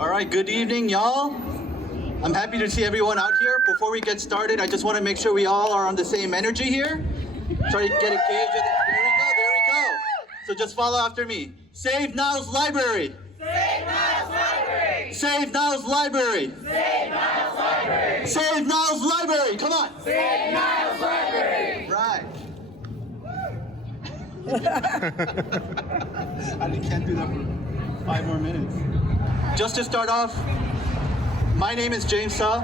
All right, good evening, y'all. I'm happy to see everyone out here. Before we get started, I just want to make sure we all are on the same energy here. Try to get a gauge of it. There we go. So just follow after me. Save Niles Library. Save Niles Library. Save Niles Library. Save Niles Library. Save Niles Library. Come on. Save Niles Library. Right. I can't do that for 5 more minutes. Just to start off, my name is James Suh.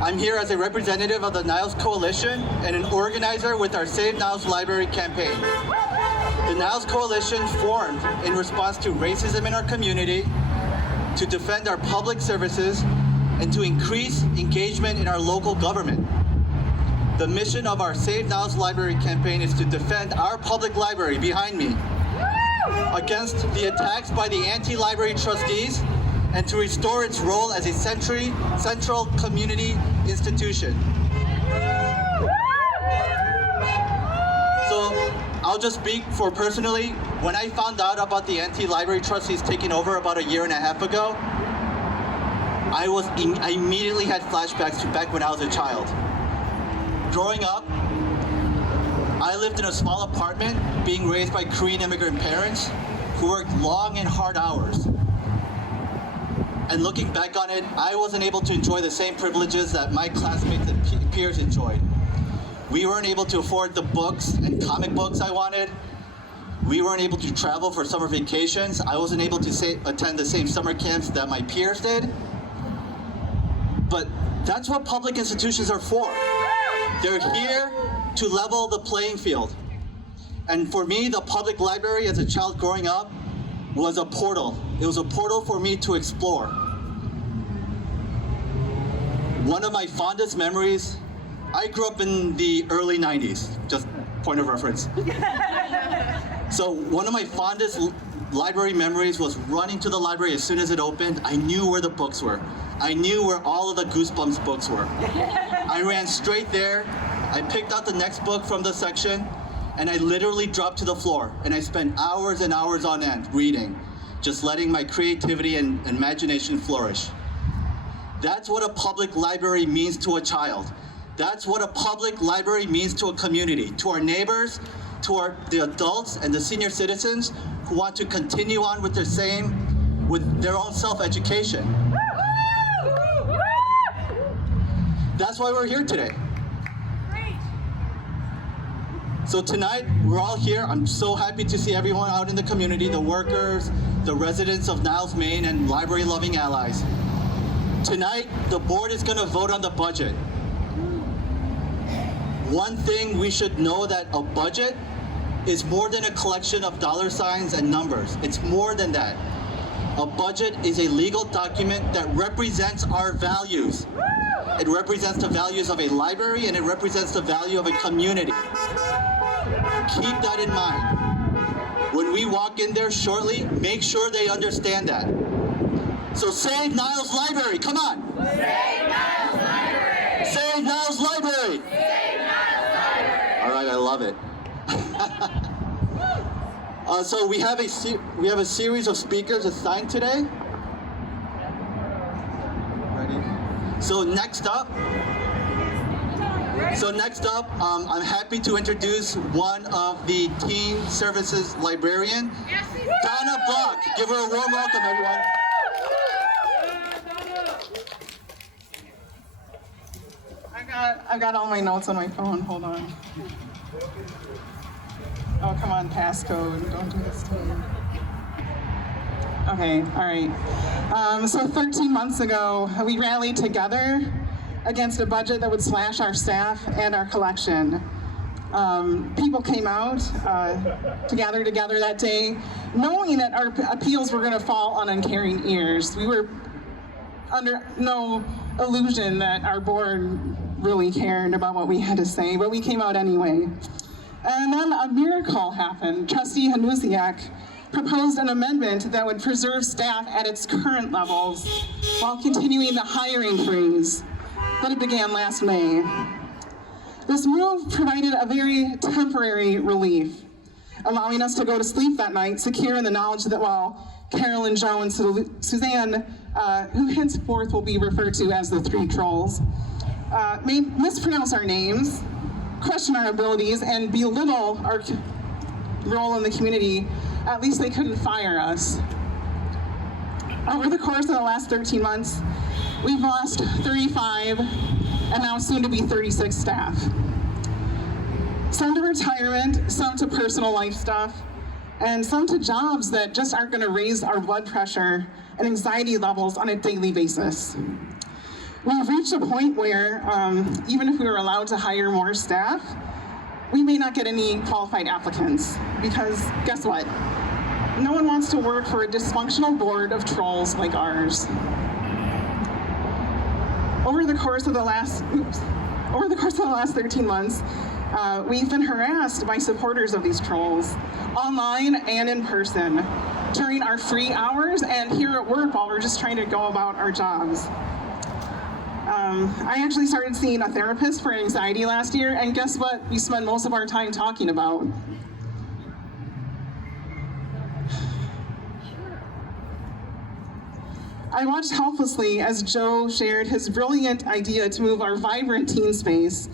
I'm here as a representative of the Niles Coalition and an organizer with our Save Niles Library campaign. The Niles Coalition formed in response to racism in our community, to defend our public services, and to increase engagement in our local government. The mission of our Save Niles Library campaign is to defend our public library behind me against the attacks by the anti-library trustees and to restore its role as a central community institution. So I'll just speak for personally. When I found out about the anti-library trustees taking over about 1.5 years ago, I immediately had flashbacks to back when I was a child. Growing up, I lived in a small apartment being raised by Korean immigrant parents who worked long and hard hours. And looking back on it, I wasn't able to enjoy the same privileges that my classmates and peers enjoyed. We weren't able to afford the books and comic books I wanted. We weren't able to travel for summer vacations. I wasn't able to attend the same summer camps that my peers did. But that's what public institutions are for. They're here to level the playing field. And for me, the public library as a child growing up was a portal. It was a portal for me to explore. One of my fondest memories, I grew up in the early 90s, just point of reference. So one of my fondest library memories was running to the library as soon as it opened. I knew where the books were. I knew where all of the Goosebumps books were. I ran straight there. I picked out the next book from the section, and I literally dropped to the floor, and I spent hours and hours on end reading, just letting my creativity and imagination flourish. That's what a public library means to a child. That's what a public library means to a community, to our neighbors, to the adults and the senior citizens who want to continue on with their own self-education. That's why we're here today. So tonight, we're all here. I'm so happy to see everyone out in the community, the workers, the residents of Niles-Maine, and library-loving allies. Tonight, the board is going to vote on the budget. One thing we should know that a budget is more than a collection of dollar signs and numbers. It's more than that. A budget is a legal document that represents our values. It represents the values of a library, and it represents the value of a community. Keep that in mind. When we walk in there shortly, make sure they understand that. So save Niles Library, come on! Save Niles Library. Save Niles Library. Save Niles Library. All right, I love it. So we have a series of speakers assigned today. Ready? So next up, I'm happy to introduce one of the Teen Services Librarian, Donna Block. Give her a warm welcome, everyone. I've got all my notes on my phone. Hold on. Oh, come on, passcode. Don't do this to me. Okay, all right. So 13 months ago, we rallied together against a budget that would slash our staff and our collection. People came out to gather together that day, knowing that our appeals were going to fall on uncaring ears. We were under no illusion that our board really cared about what we had to say, but we came out anyway. And then a miracle happened. Trustee Hanusiak proposed an amendment that would preserve staff at its current levels while continuing the hiring freeze that it began last May. This move provided a very temporary relief, allowing us to go to sleep that night secure in the knowledge that while Carolyn, Joe, and Suzanne who henceforth will be referred to as the Three Trolls, may mispronounce our names, question our abilities, and belittle our role in the community. At least they couldn't fire us. Over the course of the last 13 months, we've lost 35 and now soon to be 36 staff. Some to retirement, some to personal life stuff, and some to jobs that just aren't gonna raise our blood pressure and anxiety levels on a daily basis. We've reached a point where even if we were allowed to hire more staff, we may not get any qualified applicants because guess what? No one wants to work for a dysfunctional board of trolls like ours. Over the course of the last 13 months, we've been harassed by supporters of these trolls, online and in person, during our free hours and here at work while we're just trying to go about our jobs. I actually started seeing a therapist for anxiety last year, and guess what we spend most of our time talking about? I watched helplessly as Joe shared his brilliant idea to move our vibrant teen space,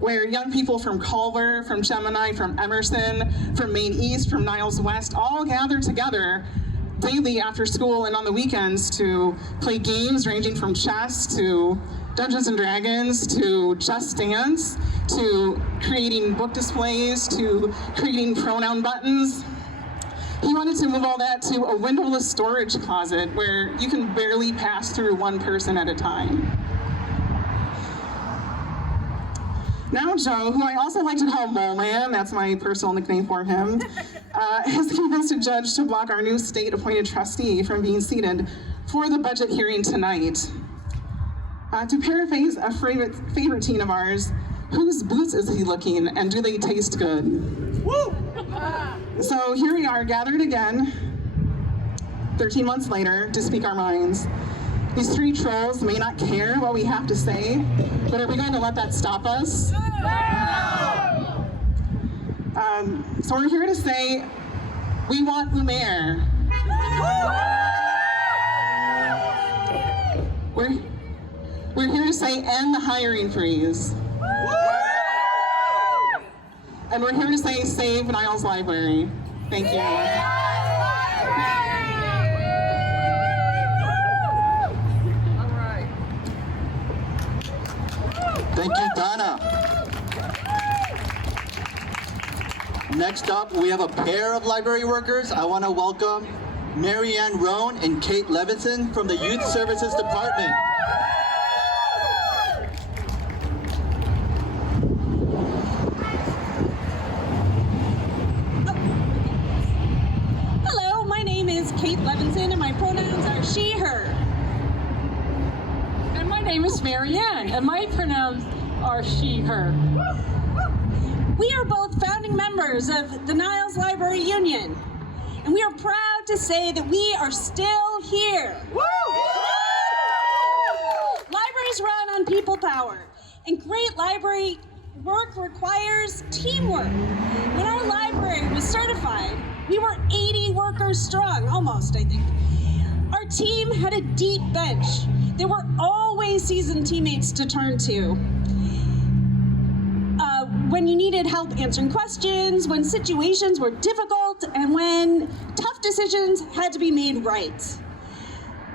where young people from Culver, from Gemini, from Emerson, from Maine East, from Niles West, all gather together daily after school and on the weekends to play games ranging from chess to Dungeons and Dragons to Just Dance to creating book displays to creating pronoun buttons. He wanted to move all that to a windowless storage closet where you can barely pass through one person at a time. Now Joe, who I also like to call Mole Man, that's my personal nickname for him, has convinced a judge to block our new state-appointed trustee from being seated for the budget hearing tonight. To paraphrase a favorite teen of ours, whose boots is he looking and do they taste good? Woo! So here we are gathered again, 13 months later, to speak our minds. These three trolls may not care what we have to say, but are we going to let that stop us? No! So we're here to say, we want Lumiere. We're here to say, end the hiring freeze. And we're here to say, save Niles Library. Thank you. Thank you, Donna. Next up, we have a pair of library workers. I want to welcome Mary Ann Roan and Kate Levinson from the Youth Services Department. Hello, my name is Kate Levinson and my pronouns are she, her. And my name is Mary Ann, and my pronouns are she, her. We are both founding members of the Niles Library Union, and we are proud to say that we are still here. Libraries run on people power, and great library work requires teamwork. When our library was certified, we were 80 workers strong, almost, I think. Our team had a deep bench. There were always seasoned teammates to turn to. When you needed help answering questions, when situations were difficult, and when tough decisions had to be made right.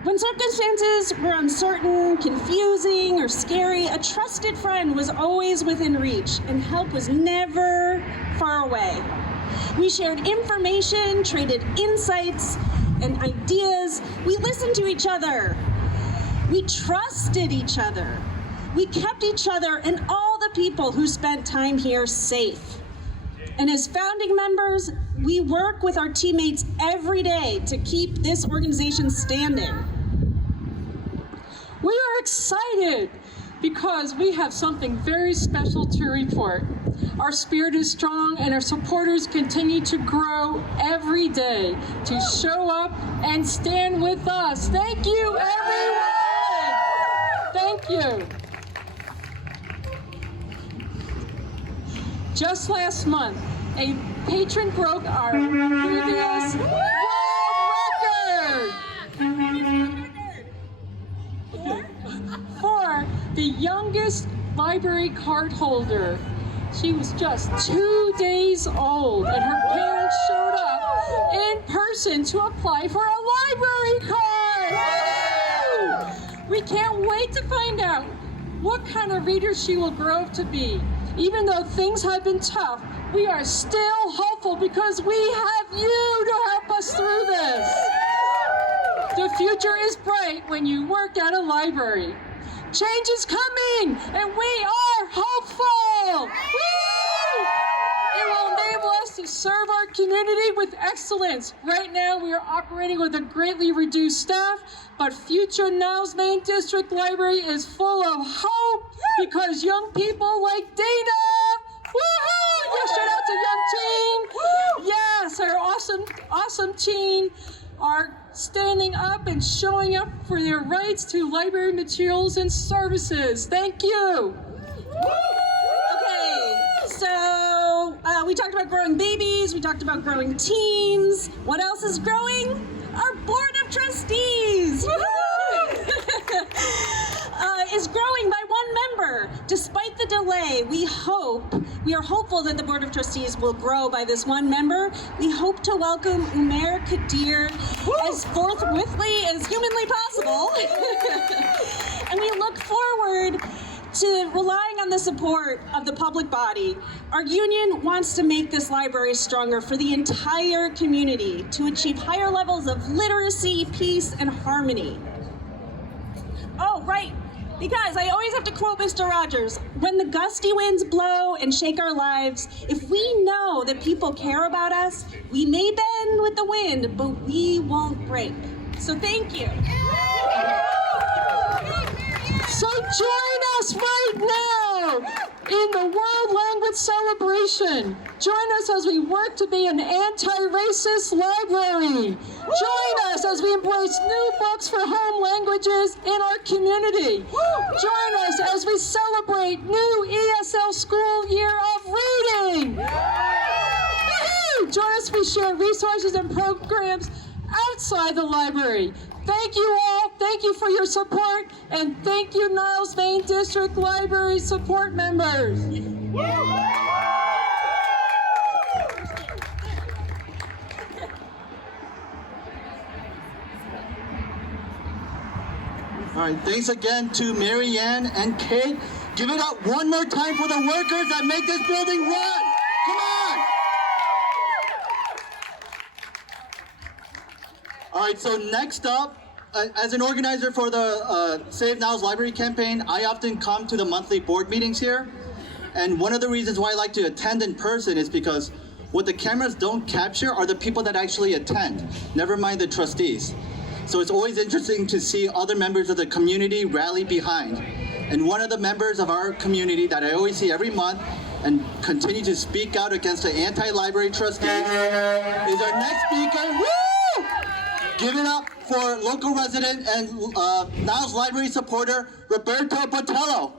When circumstances were uncertain, confusing, or scary, a trusted friend was always within reach, and help was never far away. We shared information, traded insights and ideas. We listened to each other. We trusted each other. We kept each other and all the people who spent time here safe. And as founding members, we work with our teammates every day to keep this organization standing. We are excited because we have something very special to report. Our spirit is strong and our supporters continue to grow every day to show up and stand with us. Thank you, everyone. Thank you. Just last month, a patron broke our previous world record. the youngest library card holder. She was just 2 days old, and her parents showed up in person to apply for a library card. Woo! We can't wait to find out what kind of reader she will grow up to be. Even though things have been tough, we are still hopeful because we have you to help us through this. The future is bright when you work at a library. Change is coming, and we are hopeful. Woo! It will enable us to serve our community with excellence. Right now, we are operating with a greatly reduced staff, but future Niles-Maine District Library is full of hope because young people like Dana, woohoo! Yeah, shout out to Young Teen. Yes, our awesome teen are standing up and showing up for their rights to library materials and services. Thank you. Okay, so we talked about growing babies, we talked about growing teens. What else is growing? Our Board of Trustees. Is growing by one member. Despite the delay, we are hopeful that the Board of Trustees will grow by this one member. We hope to welcome Umair Kadir as forthwithly as humanly possible. And we look forward to relying on the support of the public body. Our union wants to make this library stronger for the entire community to achieve higher levels of literacy, peace, and harmony. Oh, right. Because I always have to quote Mr. Rogers, when the gusty winds blow and shake our lives, if we know that people care about us, we may bend with the wind, but we won't break. So thank you. So join us right now in the World Language Celebration. Join us as we work to be an anti-racist library. Join us as we embrace new books for home languages in our community. Join us as we celebrate new ESL school year of reading. Woo-hoo! Join us as we share resources and programs outside the library. Thank you all. Thank you for your support. And thank you, Niles-Maine District Library support members. All right, thanks again to Marianne and Kate. Give it up one more time for the workers that make this building run. Come on. All right, so next up, as an organizer for the Save Niles Library campaign, I often come to the monthly board meetings here. And one of the reasons why I like to attend in person is because what the cameras don't capture are the people that actually attend, never mind the trustees. So it's always interesting to see other members of the community rally behind. And one of the members of our community that I always see every month and continue to speak out against the anti-library trustees is our next speaker. Woo! Give it up for local resident and Niles Library supporter, Roberto Botello.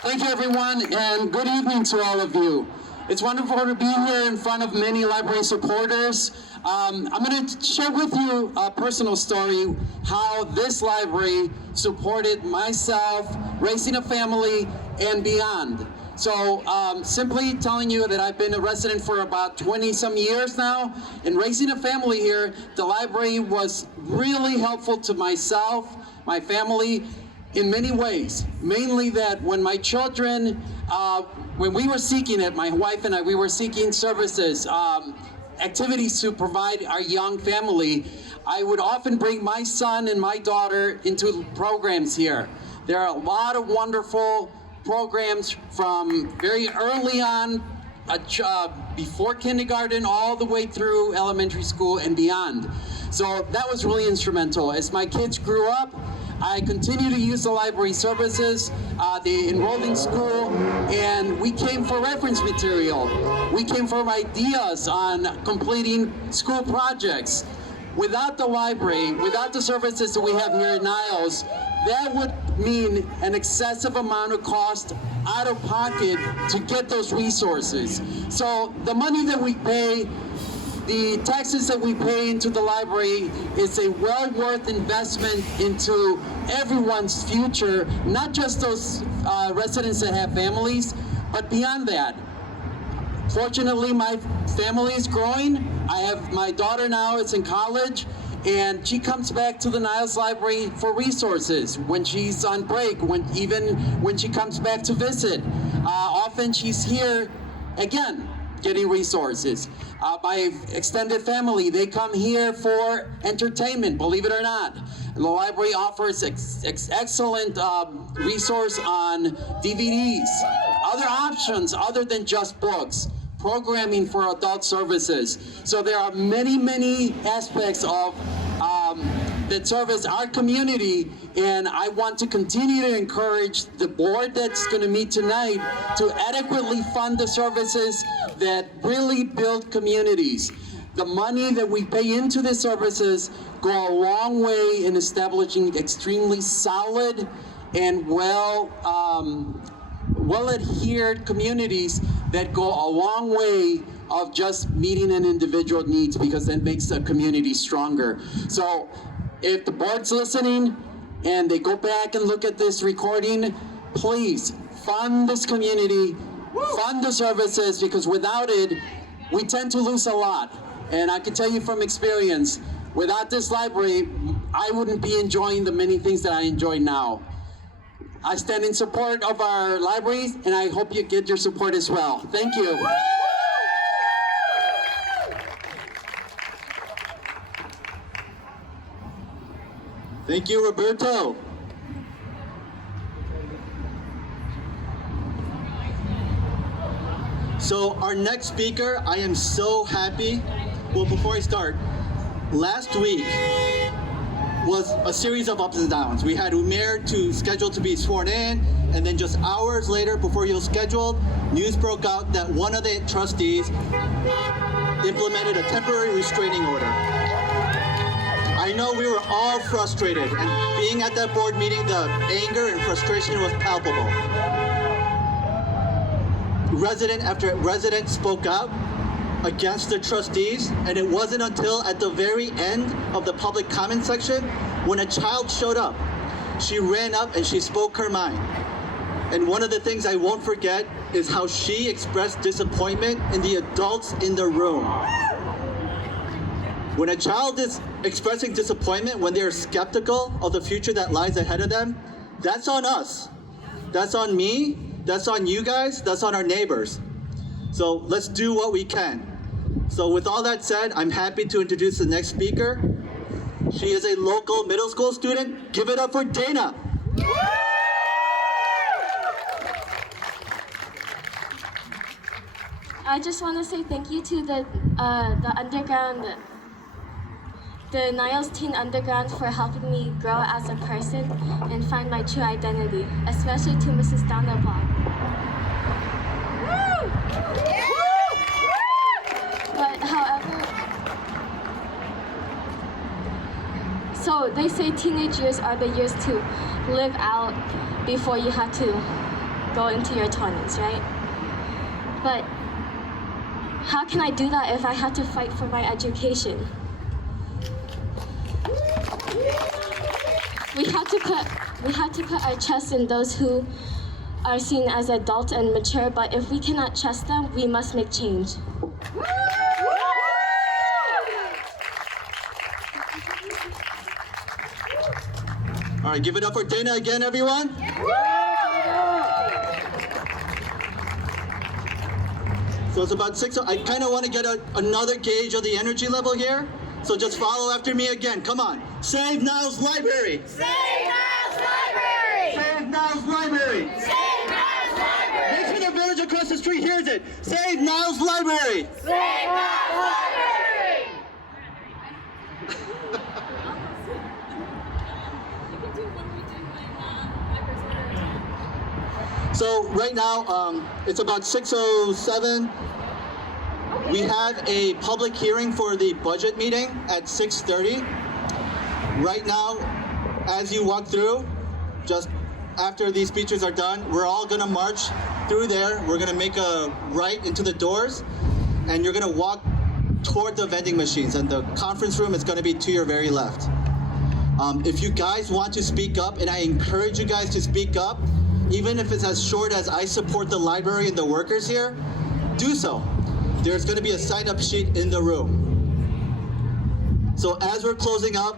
Thank you, everyone, and good evening to all of you. It's wonderful to be here in front of many library supporters. I'm going to share with you a personal story, how this library supported myself, raising a family, and beyond. So simply telling you that I've been a resident for about 20-some years now, and raising a family here, the library was really helpful to myself, my family, in many ways. Mainly that when my children, when we were seeking it, my wife and I, we were seeking services, activities to provide our young family, I would often bring my son and my daughter into programs here. There are a lot of wonderful programs from very early on, before kindergarten, all the way through elementary school and beyond. So that was really instrumental. As my kids grew up, I continue to use the library services. They enrolled in school, and we came for reference material. We came for ideas on completing school projects. Without the library, without the services that we have here at Niles, that would mean an excessive amount of cost out of pocket to get those resources. So the money that we pay the taxes that we pay into the library is a well worth investment into everyone's future, not just those residents that have families, but beyond that. Fortunately, my family is growing. I have my daughter now is in college, and she comes back to the Niles Library for resources when she's on break, even when she comes back to visit. Often she's here again, getting resources. My extended family, they come here for entertainment, believe it or not. The library offers excellent resource on DVDs, other options other than just books, programming for adult services. So there are many, many aspects of that service our community, and I want to continue to encourage the board that's going to meet tonight to adequately fund the services that really build communities. The money that we pay into the services go a long way in establishing extremely solid and well adhered communities that go a long way of just meeting an individual needs, because that makes the community stronger. So if the board's listening and they go back and look at this recording, please fund this community, fund the services, because without it, we tend to lose a lot. And I can tell you from experience, without this library, I wouldn't be enjoying the many things that I enjoy now. I stand in support of our libraries, and I hope you get your support as well. Thank you. Thank you, Roberto. So our next speaker, I am so happy. Well, before I start, last week was a series of ups and downs. We had Umair scheduled to be sworn in, and then just hours later, before he was scheduled, news broke out that one of the trustees implemented a temporary restraining order. I know we were all frustrated, and being at that board meeting, the anger and frustration was palpable. Resident after resident spoke up against the trustees, and it wasn't until at the very end of the public comment section when a child showed up. She ran up and she spoke her mind. And one of the things I won't forget is how she expressed disappointment in the adults in the room. When a child is expressing disappointment, when they're skeptical of the future that lies ahead of them, that's on us. That's on me, that's on you guys, that's on our neighbors. So let's do what we can. So with all that said, I'm happy to introduce the next speaker. She is a local middle school student. Give it up for Dana. I just want to say thank you to the underground, the Niles Teen Underground, for helping me grow as a person and find my true identity, especially to Mrs. Downabog. But however, so they say teenage years are the years to live out before you have to go into your 20s, right? But how can I do that if I have to fight for my education? We have to put our trust in those who are seen as adults and mature, but if we cannot trust them, we must make change. All right, give it up for Dana again, everyone. So it's about 6. I kind of want to get another gauge of the energy level here. So just follow after me again. Come on. Save Niles Library. Save Niles Library! Save Niles Library. Save Niles Library! Make sure the village across the street hears it. Save Niles Library. Save Niles Library! So right now, it's about 6:07. We have a public hearing for the budget meeting at 6:30. Right now, as you walk through, just after these speeches are done, we're all gonna march through there. We're gonna make a right into the doors, and you're gonna walk toward the vending machines, and the conference room is going to be to your very left. If you guys want to speak up, and I encourage you guys to speak up, even if it's as short as I support the library and the workers here, do so. There's going to be a sign-up sheet in the room. So as we're closing up,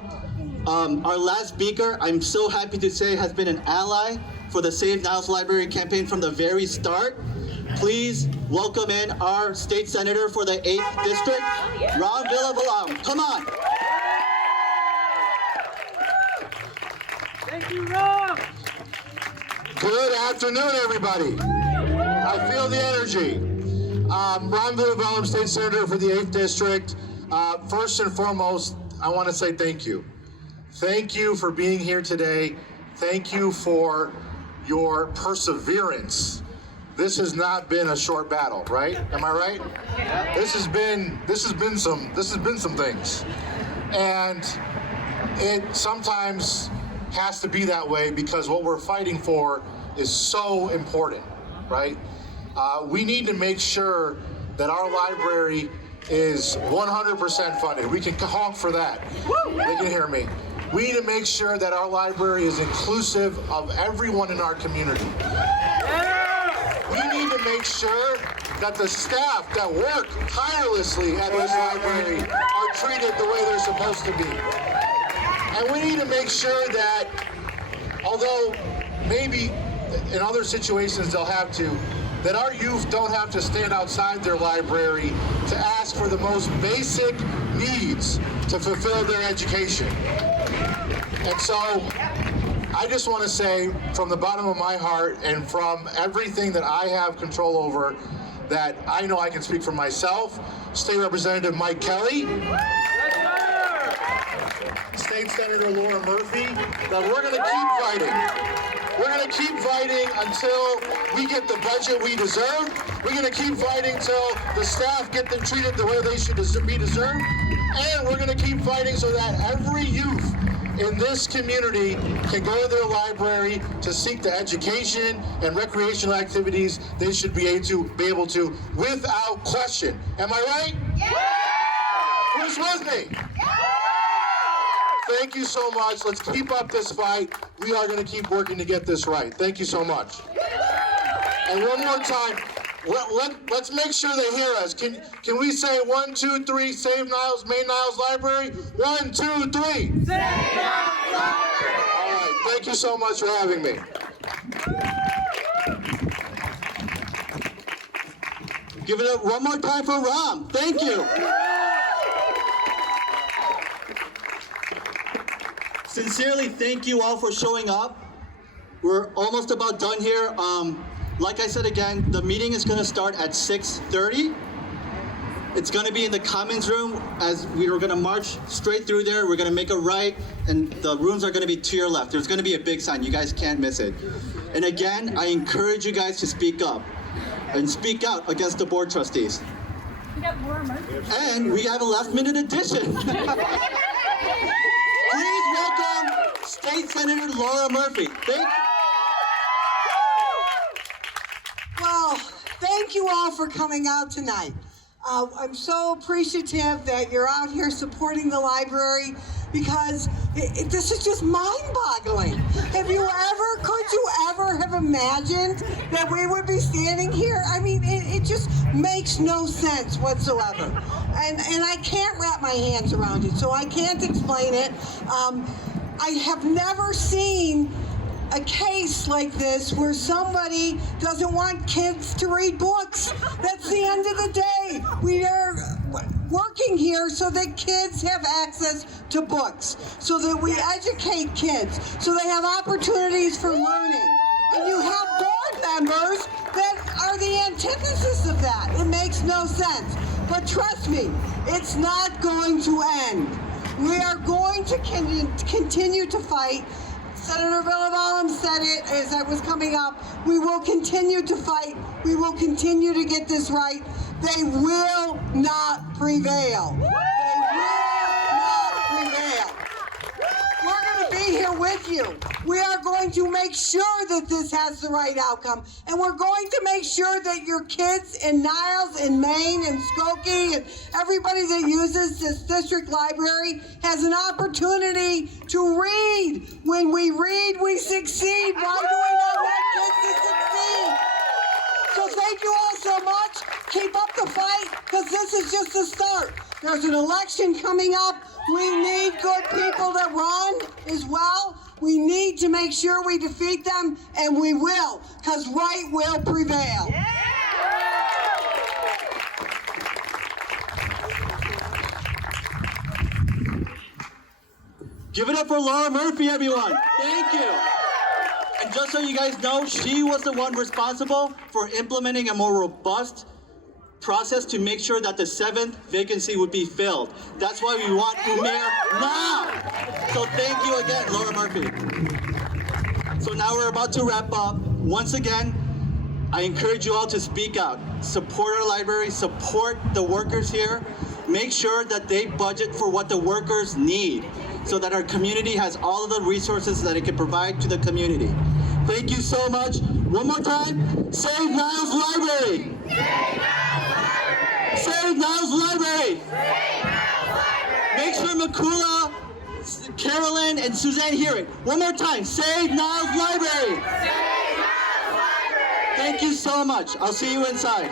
our last speaker, I'm so happy to say, has been an ally for the Save Niles Library campaign from the very start. Please welcome in our state senator for the 8th district, Ron Villavalam. Come on. Thank you, Rob. Good afternoon, everybody. I feel the energy. Ron Villavalam, State Senator for the 8th District. First and foremost, I want to say thank you. Thank you for being here today. Thank you for your perseverance. This has not been a short battle, right? Am I right? This has been some things. And it sometimes has to be that way because what we're fighting for is so important, right? We need to make sure that our library is 100% funded. We can honk for that. They can hear me. We need to make sure that our library is inclusive of everyone in our community. We need to make sure that the staff that work tirelessly at this library are treated the way they're supposed to be. And we need to make sure that, although maybe in other situations they'll have to, that our youth don't have to stand outside their library to ask for the most basic needs to fulfill their education. And so I just want to say from the bottom of my heart and from everything that I have control over, that I know I can speak for myself, State Representative Mike Kelly, State Senator Laura Murphy, that we're going to keep fighting. We're going to keep fighting until we get the budget we deserve. We're going to keep fighting until the staff get them treated the way they should be deserved. And we're going to keep fighting so that every youth in this community can go to their library to seek the education and recreational activities they should be able to without question. Am I right? Yeah! Who's with me? Yeah! Thank you so much. Let's keep up this fight. We are going to keep working to get this right. Thank you so much. And one more time, let's make sure they hear us. Can we say 1, 2, 3, Save Niles-Maine Library? 1, 2, 3. Save Niles Library! All right, thank you so much for having me. Give it up one more time for Ram. Thank you. Sincerely, thank you all for showing up. We're almost about done here. Like I said again, the meeting is going to start at 6:30. It's going to be in the Commons room. As we are going to march straight through there, we're going to make a right, and the rooms are going to be to your left. There's going to be a big sign. You guys can't miss it. And again, I encourage you guys to speak up and speak out against the board trustees. And we have a last-minute addition. Please welcome State Senator Laura Murphy. Thank you. Well, thank you all for coming out tonight. I'm so appreciative that you're out here supporting the library because this is just mind-boggling. Could you ever have imagined that we would be standing here? I mean, it just makes no sense whatsoever. And I can't wrap my hands around it, so I can't explain it. I have never seen a case like this where somebody doesn't want kids to read books. That's the end of the day. We are working here so that kids have access to books, so that we educate kids, so they have opportunities for learning. And you have board members that are the antithesis of that. It makes no sense. But trust me, it's not going to end. We are going to continue to fight. Senator Villavalam said it as I was coming up. We will continue to fight. We will continue to get this right. They will not prevail. They will not prevail. We're going to be here with with you. We are going to make sure that this has the right outcome. And we're going to make sure that your kids in Niles and Maine and Skokie and everybody that uses this district library has an opportunity to read. When we read, we succeed. Why do we not want kids to succeed? So thank you all so much. Keep up the fight, because this is just the start. There's an election coming up. We need good people to run as well. We need to make sure we defeat them, and we will, because right will prevail. Give it up for Laura Murphy, everyone. Thank you. And just so you guys know, she was the one responsible for implementing a more robust process to make sure that the 7th vacancy would be filled. That's why we want a mayor now. So thank you again, Laura Murphy. So now we're about to wrap up. Once again, I encourage you all to speak out. Support our library, support the workers here. Make sure that they budget for what the workers need so that our community has all of the resources that it can provide to the community. Thank you so much. One more time, save Niles Library! Save Niles Library! Make sure Makula, Carolyn, and Suzanne hear it. One more time, save Niles Library! Thank you so much. I'll see you inside.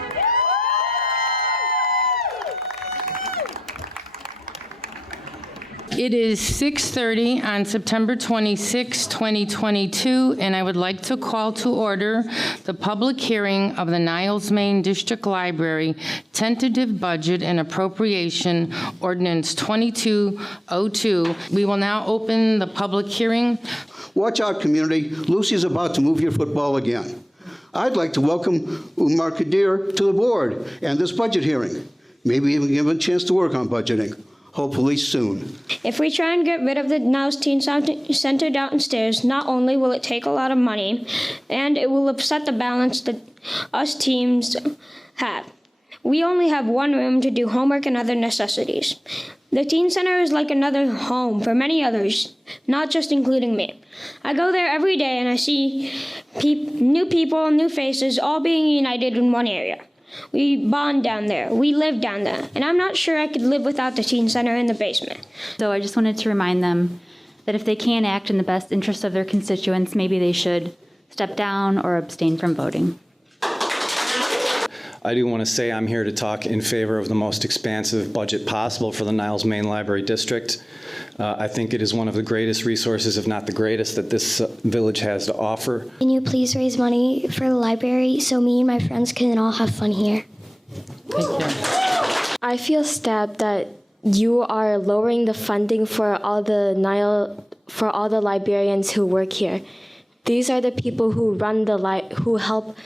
It is 6:30 on September 26, 2022, and I would like to call to order the public hearing of the Niles-Maine District Library Tentative Budget and Appropriation Ordinance 2202. We will now open the public hearing. Watch out, community. Lucy's about to move your football again. I'd like to welcome Umar Kadir to the board and this budget hearing. Maybe even give him a chance to work on budgeting. Hopefully soon. If we try and get rid of the Niles Teen Center downstairs, not only will it take a lot of money, and it will upset the balance that us teams have. We only have one room to do homework and other necessities. The Teen Center is like another home for many others, not just including me. I go there every day and I see new people, new faces, all being united in one area. We bond down there. We live down there. And I'm not sure I could live without the teen center in the basement. So I just wanted to remind them that if they can't act in the best interest of their constituents, maybe they should step down or abstain from voting. I do want to say I'm here to talk in favor of the most expansive budget possible for the Niles-Maine Library District. I think it is one of the greatest resources, if not the greatest, that this village has to offer. Can you please raise money for the library so me and my friends can all have fun here? I feel sad that you are lowering the funding for all the librarians who work here. These are the people who run who help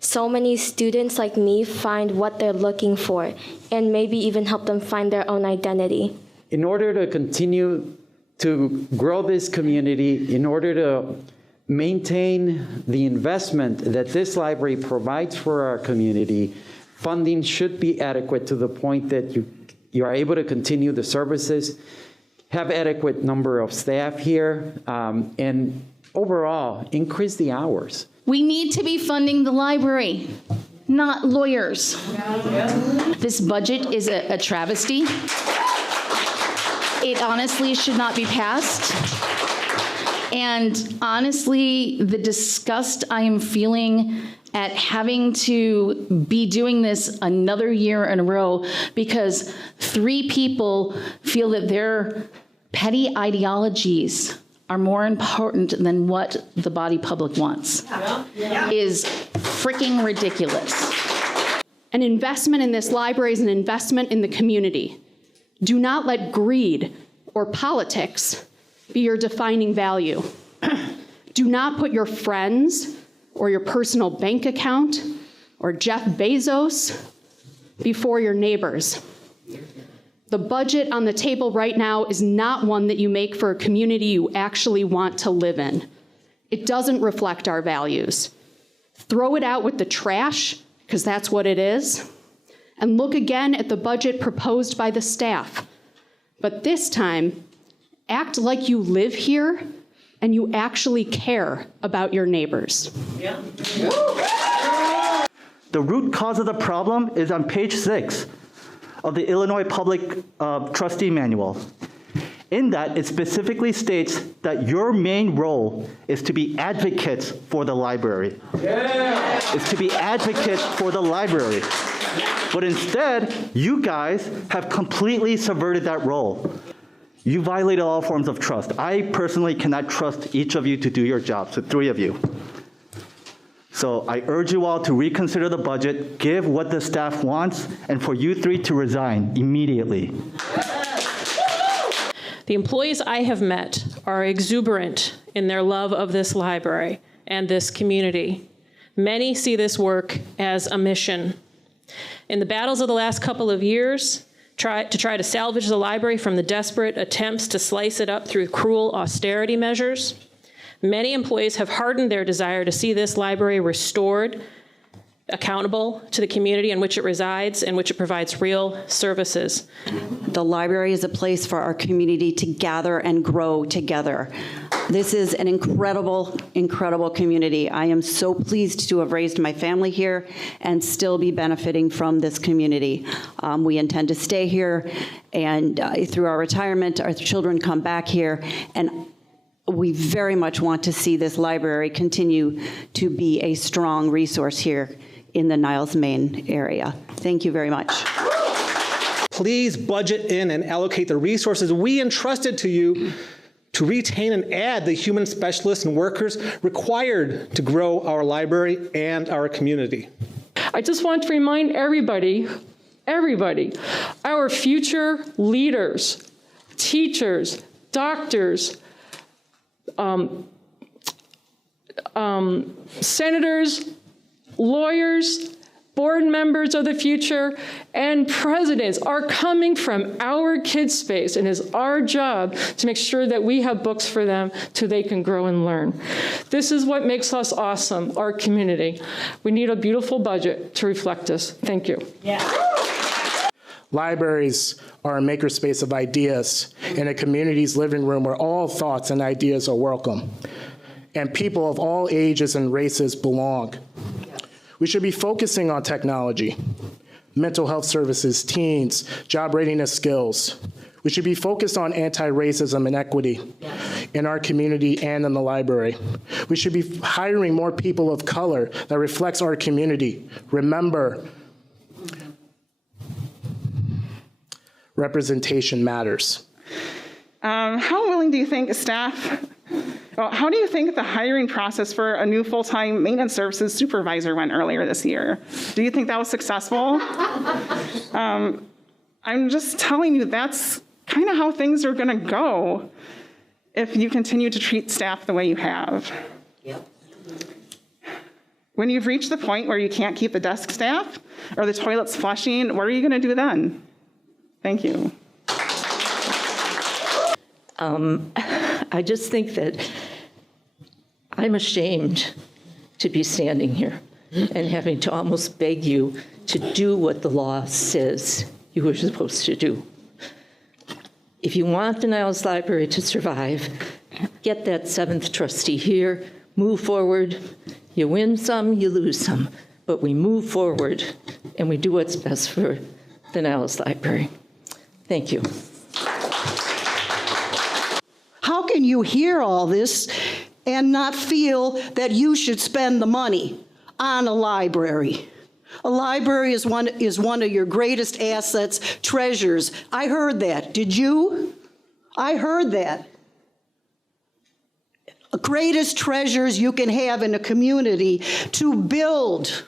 so many students like me find what they're looking for and maybe even help them find their own identity. In order to continue to grow this community, in order to maintain the investment that this library provides for our community, funding should be adequate to the point that you are able to continue the services, have adequate number of staff here, and overall increase the hours. We need to be funding the library, not lawyers. This budget is a travesty. It honestly should not be passed. And honestly, the disgust I am feeling at having to be doing this another year in a row because 3 people feel that their petty ideologies are more important than what the body public wants is freaking ridiculous. An investment in this library is an investment in the community. Do not let greed or politics be your defining value. Do not put your friends or your personal bank account or Jeff Bezos before your neighbors. The budget on the table right now is not one that you make for a community you actually want to live in. It doesn't reflect our values. Throw it out with the trash, because that's what it is, and look again at the budget proposed by the staff. But this time, act like you live here and you actually care about your neighbors. The root cause of the problem is on page 6 of the Illinois Public Trustee Manual. In that, it specifically states that your main role is to be advocates for the library. It's to be advocates for the library. But instead, you guys have completely subverted that role. You violated all forms of trust. I personally cannot trust each of you to do your jobs, the 3 of you. So I urge you all to reconsider the budget, give what the staff wants, and for you 3 to resign immediately. The employees I have met are exuberant in their love of this library and this community. Many see this work as a mission. In the battles of the last couple of years, try to salvage the library from the desperate attempts to slice it up through cruel austerity measures, many employees have hardened their desire to see this library restored, accountable to the community in which it resides and which it provides real services. The library is a place for our community to gather and grow together. This is an incredible, incredible community. I am so pleased to have raised my family here and still be benefiting from this community. We intend to stay here, and through our retirement, our children come back here, and we very much want to see this library continue to be a strong resource here in the Niles-Maine area. Thank you very much. Please budget in and allocate the resources we entrusted to you to retain and add the human specialists and workers required to grow our library and our community. I just want to remind everybody, our future leaders, teachers, doctors, senators, lawyers, board members of the future, and presidents are coming from our kids' space, and it's our job to make sure that we have books for them so they can grow and learn. This is what makes us awesome, our community. We need a beautiful budget to reflect this. Thank you. Libraries are a makerspace of ideas in a community's living room where all thoughts and ideas are welcome, and people of all ages and races belong. We should be focusing on technology, mental health services, teens, job readiness skills. We should be focused on anti-racism and equity in our community and in the library. We should be hiring more people of color that reflects our community. Remember, representation matters. How willing do you think staff, how do you think the hiring process for a new full-time maintenance services supervisor went earlier this year? Do you think that was successful? I'm just telling you, that's kind of how things are going to go if you continue to treat staff the way you have. Yep. When you've reached the point where you can't keep the desk staff or the toilet's flushing, what are you going to do then? Thank you. I just think that I'm ashamed to be standing here and having to almost beg you to do what the law says you were supposed to do. If you want the Niles Library to survive, get that 7th trustee here, move forward. You win some, you lose some, but we move forward and we do what's best for the Niles Library. Thank you. How can you hear all this and not feel that you should spend the money on a library? A library is one of your greatest assets, treasures. I heard that. Did you? I heard that. The greatest treasures you can have in a community to build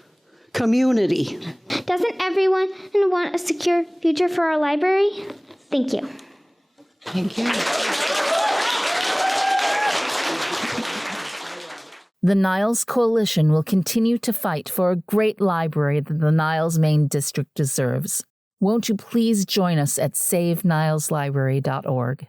community. Doesn't everyone want a secure future for our library? Thank you. Thank you. The Niles Coalition will continue to fight for a great library that the Niles-Maine District deserves. Won't you please join us at SaveNilesLibrary.org?